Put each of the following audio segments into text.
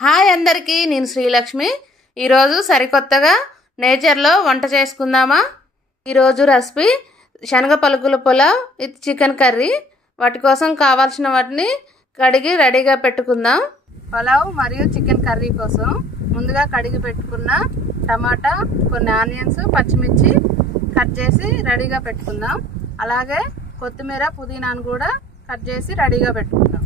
Hi అందరికీ, నేను శ్రీలక్ష్మి. ఈరోజు సరికొత్తగా నేచర్లో వంట చేసుకుందామా. ఈరోజు రెసిపీ శనగ పలుకుల పులావ్ విత్ చికెన్ కర్రీ. వాటి కోసం కావాల్సిన వాటిని కడిగి రెడీగా పెట్టుకుందాం. పులావ్ మరియు చికెన్ కర్రీ కోసం ముందుగా కడిగి పెట్టుకున్న టమాటా, కొన్ని ఆనియన్స్, పచ్చిమిర్చి కట్ చేసి రెడీగా పెట్టుకుందాం. అలాగే కొత్తిమీర, పుదీనాను కూడా కట్ చేసి రెడీగా పెట్టుకుందాం.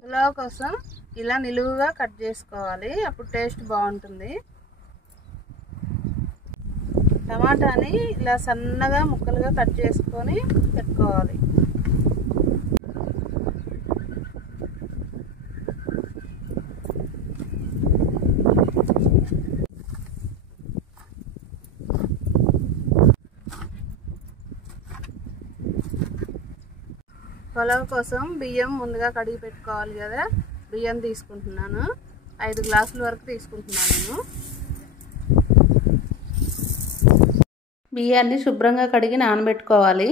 పులావ్ కోసం ఇలా నిలువుగా కట్ చేసుకోవాలి, అప్పుడు టేస్ట్ బాగుంటుంది. టమాటాని ఇలా సన్నగా ముక్కలుగా కట్ చేసుకొని పెట్టుకోవాలి. పులావ్ కోసం బియ్యం ముందుగా కడిగి పెట్టుకోవాలి కదా. బియ్యం తీసుకుంటున్నాను, 5 గ్లాసుల వరకు తీసుకుంటున్నాను నేను. బియ్యాన్ని శుభ్రంగా కడిగి నానబెట్టుకోవాలి.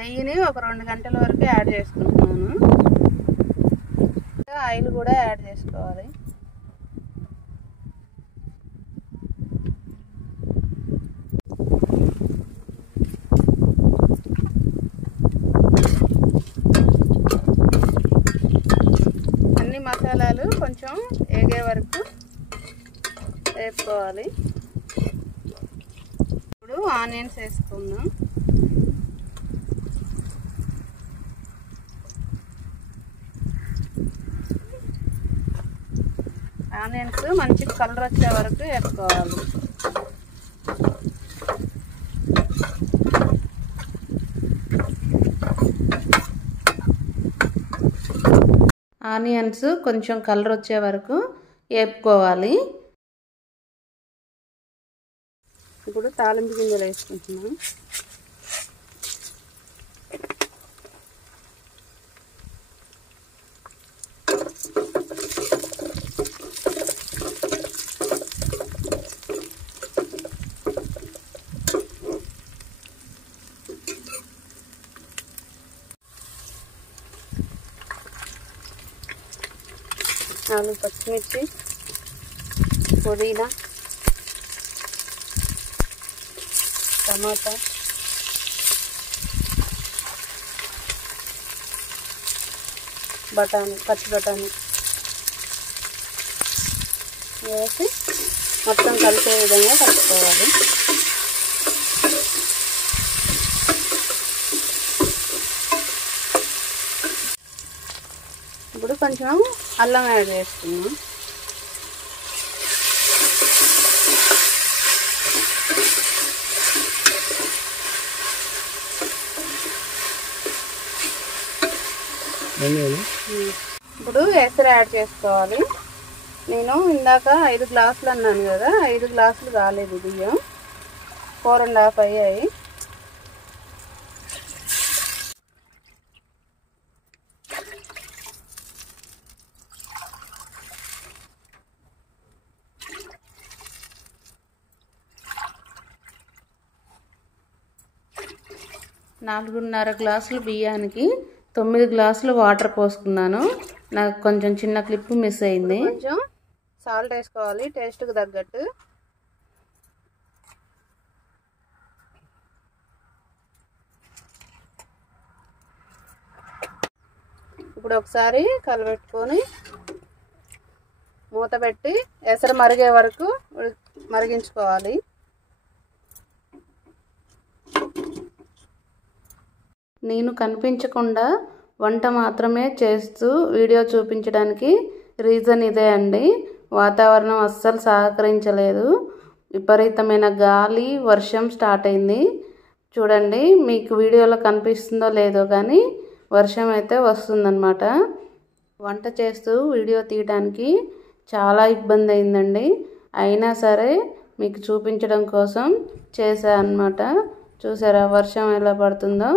నెయ్యిని ఒక 2 గంటల వరకు యాడ్ చేసుకుంటున్నాను. ఆయిల్ కూడా యాడ్ చేసుకోవాలి. అన్ని మసాలాలు కొంచెం వేగే వరకు వేసుకోవాలి. ఇప్పుడు ఆనియన్స్ వేసుకుందాం. ఆనియన్స్ మంచి కలర్ వచ్చే వరకు వేసుకోవాలి. ఆనియన్స్ కొంచెం కలర్ వచ్చే వరకు వేపుకోవాలి. ఇప్పుడు తాలింపు గింజలు వేసుకుంటున్నాం. పచ్చిమిర్చి, పుదీనా, టమాటా, బఠానీ, పచ్చి బఠానీ వేసి మొత్తం కలిసే విధంగా కలుపుకోవాలి. ఇప్పుడు కొంచెం అల్లం యాడ్ చేసుకున్నాం. ఇప్పుడు ఎసరు యాడ్ చేసుకోవాలి. నేను ఇందాక 5 గ్లాసులు అన్నాను కదా, 5 గ్లాసులు కాలేదు బియ్యం, 4.5 అయ్యాయి. నాలుగున్నర గ్లాసులు బియ్యానికి 9 గ్లాసులు వాటర్ పోసుకున్నాను. నాకు కొంచెం చిన్న క్లిప్ మిస్ అయింది. కొంచెం సాల్ట్ వేసుకోవాలి టేస్ట్కి తగ్గట్టు. ఇప్పుడు ఒకసారి కలబెట్టుకొని మూత పెట్టి ఎసరు మరిగే వరకు మరిగించుకోవాలి. నేను కనిపించకుండా వంట మాత్రమే చేస్తూ వీడియో చూపించడానికి రీజన్ ఇదే అండి. వాతావరణం అస్సలు సహకరించలేదు. విపరీతమైన గాలి, వర్షం స్టార్ట్ అయింది. చూడండి, మీకు వీడియోలో కనిపిస్తుందో లేదో కానీ వర్షం అయితే వస్తుందన్నమాట. వంట చేస్తూ వీడియో తీయడానికి చాలా ఇబ్బంది అయిందండి. అయినా సరే మీకు చూపించడం కోసం చేశాను అన్నమాట. చూసారా వర్షం ఎలా పడుతుందో.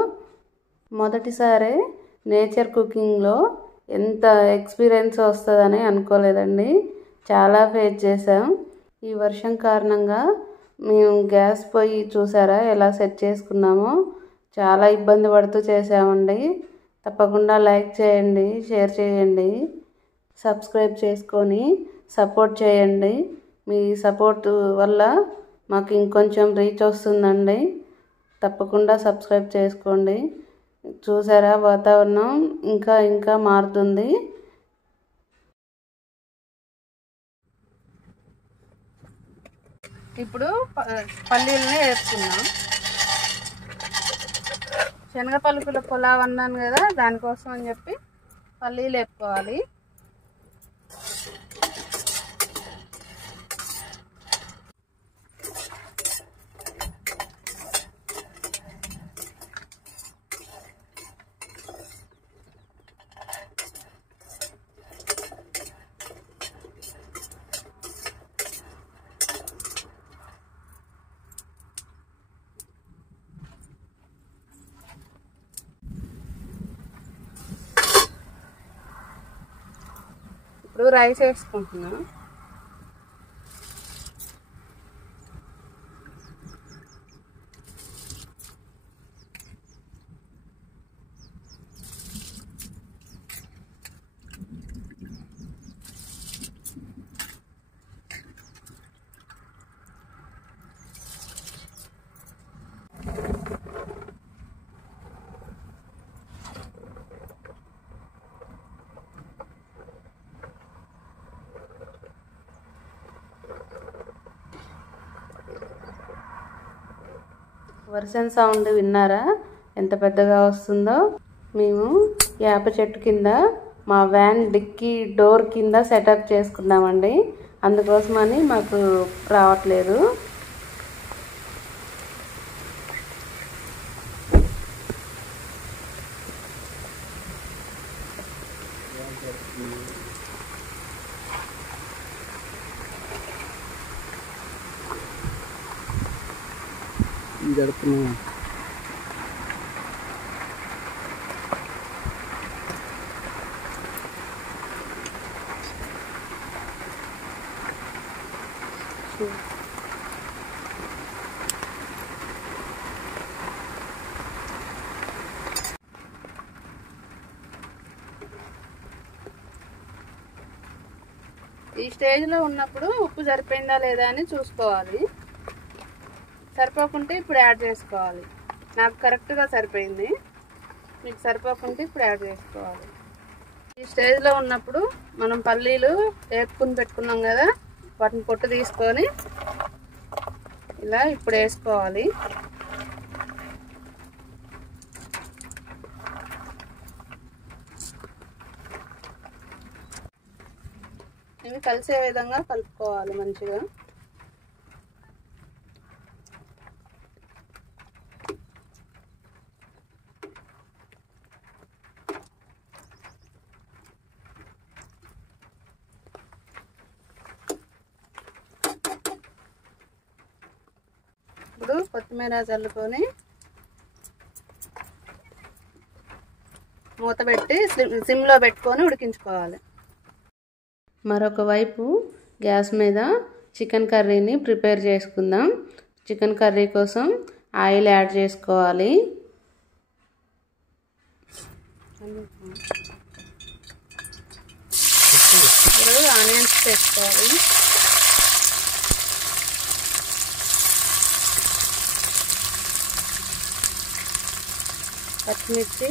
మొదటిసారి నేచర్ కుకింగ్లో ఎంత ఎక్స్పీరియన్స్ వస్తుందని అనుకోలేదండి. చాలా ఫేస్ చేసాం. ఈ వర్షం కారణంగా మేము గ్యాస్ పొయ్యి చూసారా ఎలా సెట్ చేసుకున్నామో, చాలా ఇబ్బంది పడుతూ చేసామండి. తప్పకుండా లైక్ చేయండి, షేర్ చేయండి, సబ్స్క్రైబ్ చేసుకొని సపోర్ట్ చేయండి. మీ సపోర్ట్ వల్ల మాకు ఇంకొంచెం రీచ్ వస్తుందండి. తప్పకుండా సబ్స్క్రైబ్ చేసుకోండి. చూసారా వాతావరణం ఇంకా మారుతుంది. ఇప్పుడు పల్లీలని వేసుకున్నాం. శనగ పలుకుల పులావ్ అన్నాను కదా, దానికోసం అని చెప్పి పల్లీలు వేపుకోవాలి. ఇప్పుడు రైస్ వేసుకుంటున్నా. వర్షం సౌండ్ విన్నారా ఎంత పెద్దగా వస్తుందో? మేము వేప చెట్టు కింద మా వ్యాన్ డిక్కీ డోర్ కింద సెటప్ చేసుకున్నామండి. అందుకోసమని మాకు రావట్లేదు. జరుపుకున్నాం. ఈ స్టేజ్లో ఉన్నప్పుడు ఉప్పు సరిపోయిందా లేదా అని చూసుకోవాలి. సరిపోకుంటే ఇప్పుడు యాడ్ చేసుకోవాలి. నాకు కరెక్ట్గా సరిపోయింది. మీకు సరిపోకుంటే ఇప్పుడు యాడ్ చేసుకోవాలి. ఈ స్టేజ్లో ఉన్నప్పుడు మనం పల్లీలు వేపుకుని పెట్టుకున్నాం కదా, వాటిని పొట్టు తీసుకొని ఇలా ఇప్పుడు వేసుకోవాలి. ఇవి కలిసే విధంగా కలుపుకోవాలి మంచిగా. ఇప్పుడు కొత్తిమీర చల్లుకొని మూత పెట్టి సిమ్లో పెట్టుకొని ఉడికించుకోవాలి. మరొక వైపు గ్యాస్ మీద చికెన్ కర్రీని ప్రిపేర్ చేసుకుందాం. చికెన్ కర్రీ కోసం ఆయిల్ యాడ్ చేసుకోవాలి. ఇప్పుడు ఆనియన్స్ వేసుకోవాలి. పచ్చిమిర్చి,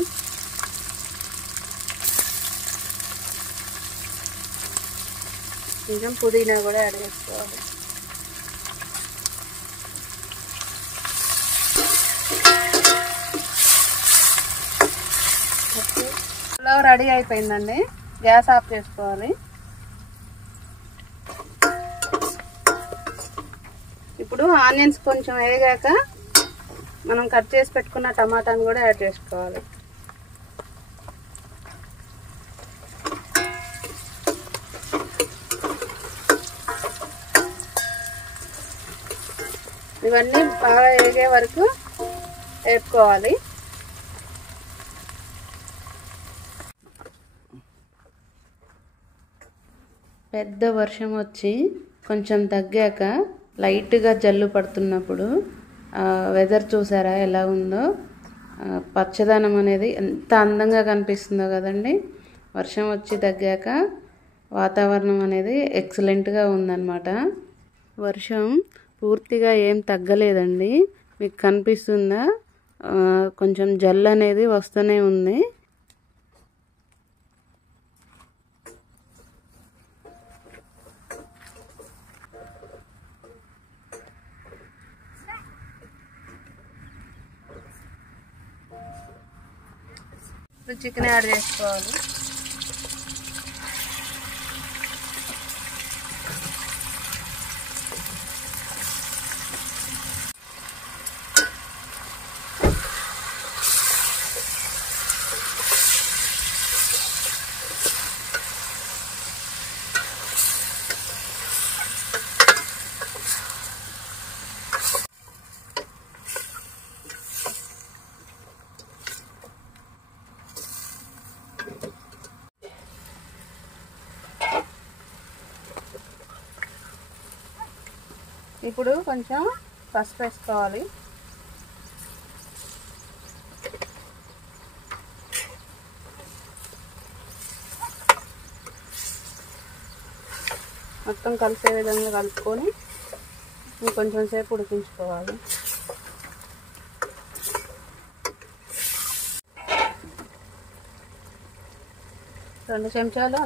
కొంచెం పుదీనా కూడా యాడ్ చేసుకోవాలి. పులావ్ రెడీ అయిపోయిందండి. గ్యాస్ ఆఫ్ చేసుకోవాలి. ఇప్పుడు ఆనియన్స్ కొంచెం వేగాక మనం కట్ చేసి పెట్టుకున్న టమాటాను కూడా యాడ్ చేసుకోవాలి. ఇవన్నీ బాగా వేగే వరకు వేపుకోవాలి. పెద్ద వర్షం వచ్చి కొంచెం తగ్గాక లైట్గా జల్లు పడుతున్నప్పుడు వెదర్ చూసారా ఎలా ఉందో, పచ్చదనం అనేది ఎంత అందంగా కనిపిస్తుందో కదండి. వర్షం వచ్చి తగ్గాక వాతావరణం అనేది ఎక్సలెంట్గా ఉందన్నమాట. వర్షం పూర్తిగా ఏం తగ్గలేదండి, మీకు కనిపిస్తుందా? కొంచెం జల్లు అనేది వస్తూనే ఉంది. ఇప్పుడు చికెన్ యాడ్ చేసుకోవాలి. ఇప్పుడు కొంచెం పసుపు వేసుకోవాలి. మొత్తం కలిసే విధంగా కలుపుకొని ఇంకొంచెం సేపు ఉడికించుకోవాలి. రెండు చెంచాలు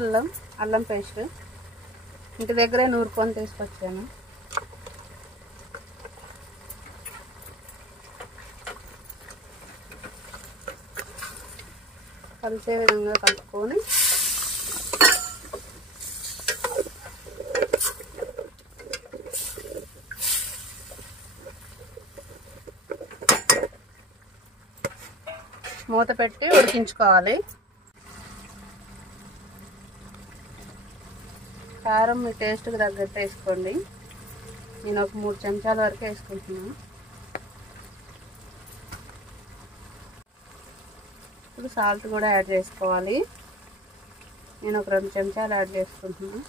అల్లం పేస్ట్ ఇంటి దగ్గరే నూరుకొని తీసుకొచ్చాను. కలిసే విధంగా కలుపుకొని మూత పెట్టి ఉడికించుకోవాలి. కారం మీ టేస్ట్కి తగ్గట్టు వేసుకోండి. నేను ఒక 3 చెంచాల వరకు వేసుకుంటున్నాను. ఇప్పుడు సాల్ట్ కూడా యాడ్ చేసుకోవాలి. నేను ఒక 2 చెంచాలు యాడ్ చేసుకుంటున్నాను.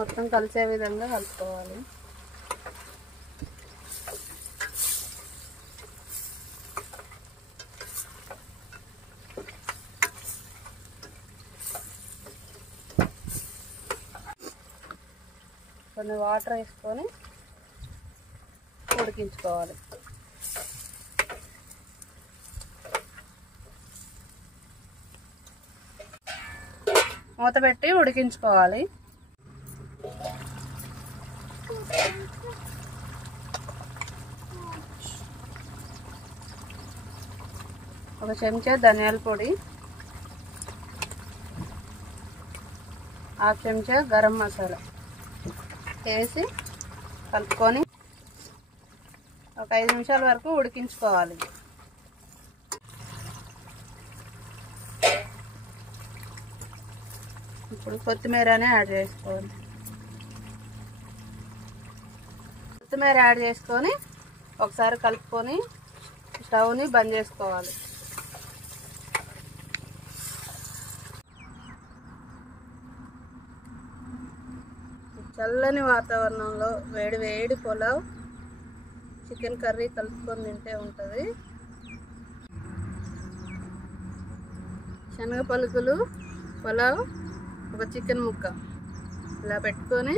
మొత్తం కలిసే విధంగా కలుపుకోవాలి. కొన్ని వాటర్ వేసుకొని ఉడికించుకోవాలి. మూత పెట్టి ఉడికించుకోవాలి. ఒక చెంచా ధనియాల పొడి, 1/2 చెంచా గరం మసాలా వేసి కలుపుకొని ఒక 5 నిమిషాల వరకు ఉడికించుకోవాలి. ఇప్పుడు కొత్తిమీరనే యాడ్ చేసుకోవాలి. కొత్తిమీర యాడ్ చేసుకొని ఒకసారి కలుపుకొని స్టవ్ని బంద్ చేసుకోవాలి. చల్లని వాతావరణంలో వేడి వేడి పులావ్, చికెన్ కర్రీ కలుపుకొని తింటే ఉంటుంది. శనగ పలుకులు, పులావ్, ఒక చికెన్ ముక్క ఇలా పెట్టుకొని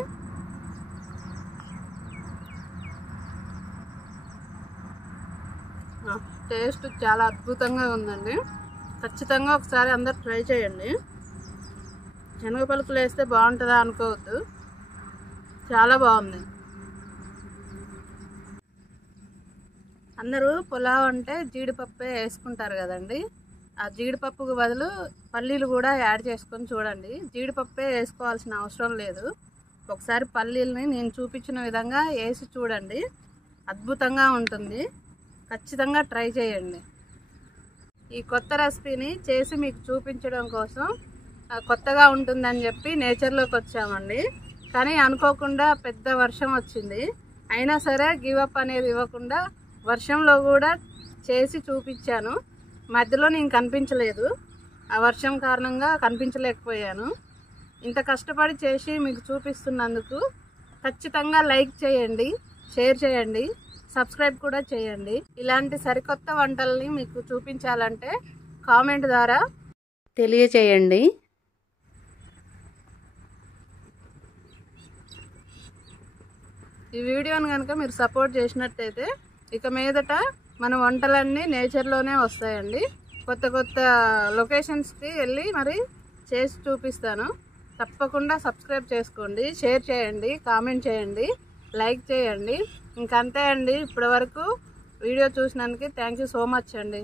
టేస్ట్ చాలా అద్భుతంగా ఉందండి. ఖచ్చితంగా ఒకసారి అందరు ట్రై చేయండి. శనగ పలుకులు వేస్తే బాగుంటుందా అనుకోవద్దు, చాలా బాగుంది. అందరూ పులావ్ అంటే జీడిపప్పే వేసుకుంటారు కదండి. ఆ జీడిపప్పుకు బదులు పల్లీలు కూడా యాడ్ చేసుకొని చూడండి. జీడిపప్పే వేసుకోవాల్సిన అవసరం లేదు. ఒకసారి పల్లీలని నేను చూపించిన విధంగా వేసి చూడండి, అద్భుతంగా ఉంటుంది. ఖచ్చితంగా ట్రై చేయండి. ఈ కొత్త రెసిపీని చేసి మీకు చూపించడం కోసం కొత్తగా ఉంటుందని చెప్పి నేచర్లోకి వచ్చామండి. కానీ అనుకోకుండా పెద్ద వర్షం వచ్చింది. అయినా సరే గివ్ అప్ అనేది ఇవ్వకుండా వర్షంలో కూడా చేసి చూపించాను. మధ్యలో నేను కనిపించలేదు, ఆ వర్షం కారణంగా కనిపించలేకపోయాను. ఇంత కష్టపడి చేసి మీకు చూపిస్తున్నందుకు ఖచ్చితంగా లైక్ చేయండి, షేర్ చేయండి, సబ్స్క్రైబ్ కూడా చేయండి. ఇలాంటి సరికొత్త వంటల్ని మీకు చూపించాలంటే కామెంట్ ద్వారా తెలియచేయండి. ఈ వీడియోని కనుక మీరు సపోర్ట్ చేసినట్టయితే ఇక మీదట మన వంటలన్నీ నేచర్లోనే వస్తాయండి. కొత్త కొత్త లొకేషన్స్కి వెళ్ళి మరి చేసి చూపిస్తాను. తప్పకుండా సబ్స్క్రైబ్ చేసుకోండి, షేర్ చేయండి, కామెంట్ చేయండి, లైక్ చేయండి. ఇంకంతే అండి. ఇప్పటి వరకు వీడియో చూసినందుకు థ్యాంక్ యూ సో మచ్ అండి.